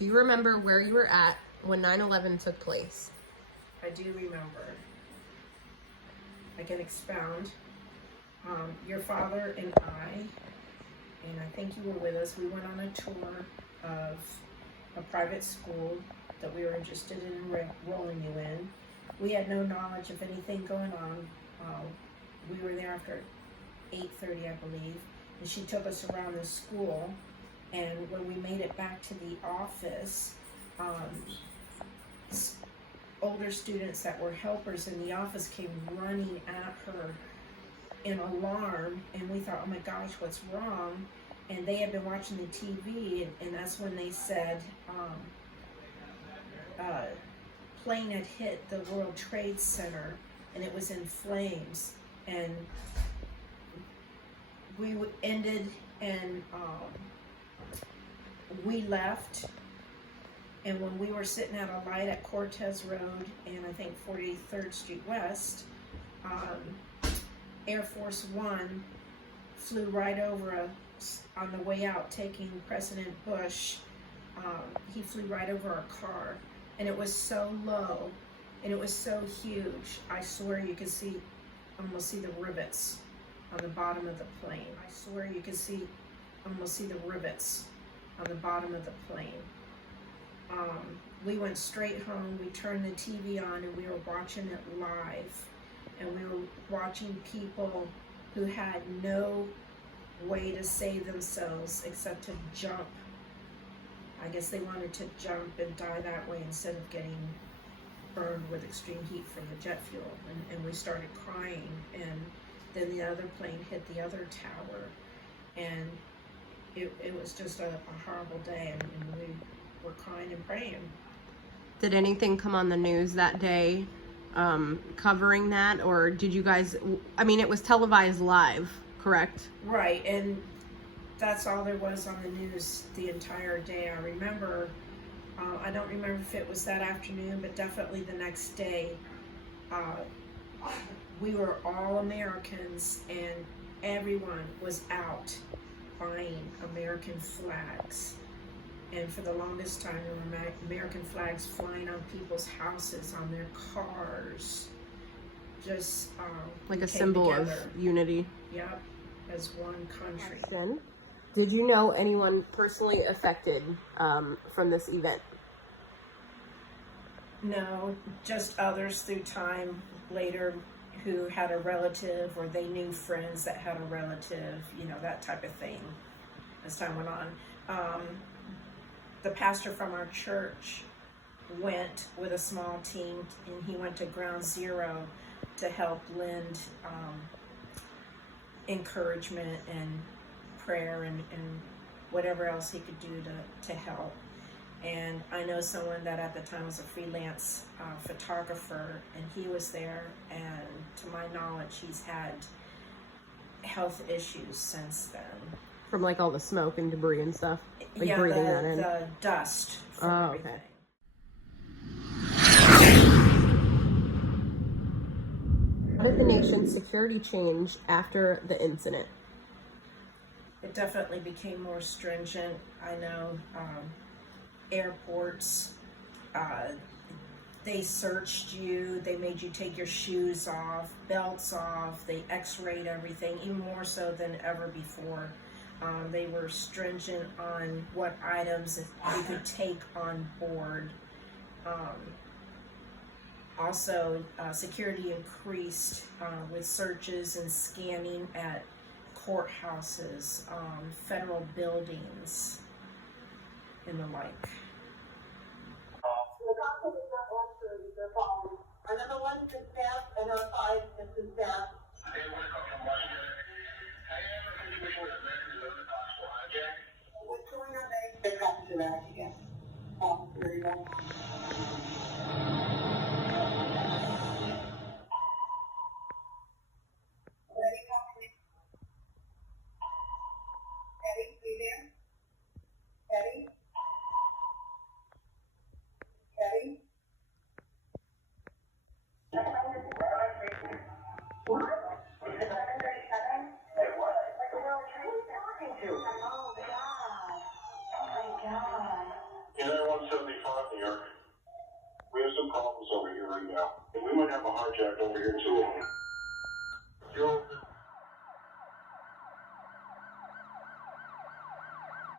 Do you remember where you were at when 9/11 took place? I do remember. I can expound. Your father and I think you were with us, we went on a tour of a private school that we were interested in enrolling you in. We had no knowledge of anything going on. We were there after 8:30, I believe, and she took us around the school. And when we made it back to the office, older students that were helpers in the office came running at her in alarm, and we thought, oh my gosh, what's wrong? And they had been watching the TV, and that's when they said plane had hit the World Trade Center, and it was in flames. And we ended, and we left. And when we were sitting at a light at Cortez Road and I think 43rd Street West, Air Force One flew right over us on the way out, taking President Bush. He flew right over our car, and it was so low, and it was so huge. I swear you could almost see the rivets on the bottom of the plane. I swear you could almost see the rivets on the bottom of the plane. We went straight home, we turned the TV on, and we were watching it live. And we were watching people who had no way to save themselves except to jump. I guess they wanted to jump and die that way instead of getting burned with extreme heat from the jet fuel. And we started crying, and then the other plane hit the other tower. And it was just a horrible day, and we were crying and praying. Did anything come on the news that day covering that, or did you guys, I mean, it was televised live, correct? Right, and that's all there was on the news the entire day. I remember, I don't remember if it was that afternoon, but definitely the next day, we were all Americans, and everyone was out buying American flags. And for the longest time, there were American flags flying on people's houses, on their cars. Just like a symbol together. of unity. Yep, as one country. Did you know anyone personally affected from this event? No, just others through time later who had a relative, or they knew friends that had a relative, you know, that type of thing as time went on. The pastor from our church went with a small team, and he went to Ground Zero to help lend encouragement and prayer and whatever else he could do to help. And I know someone that at the time was a freelance photographer, and he was there, and to my knowledge, he's had health issues since then. From like all the smoke and debris and stuff? Like yeah, breathing that in? The dust from everything. Okay. How did the nation's security change after the incident? It definitely became more stringent. I know airports, they searched you, they made you take your shoes off, belts off, they x-rayed everything, even more so than ever before. They were stringent on what items you could take on board. Also, security increased with searches and scanning at courthouses, federal buildings, and the like. Another one to staff, another 5 to staff. What's going on there? They're coming to that again. There you go. Eddie, you there? Eddie? Eddie? What? Oh, God. Oh, my God. problems over here right now. And we might have a hijack over here too.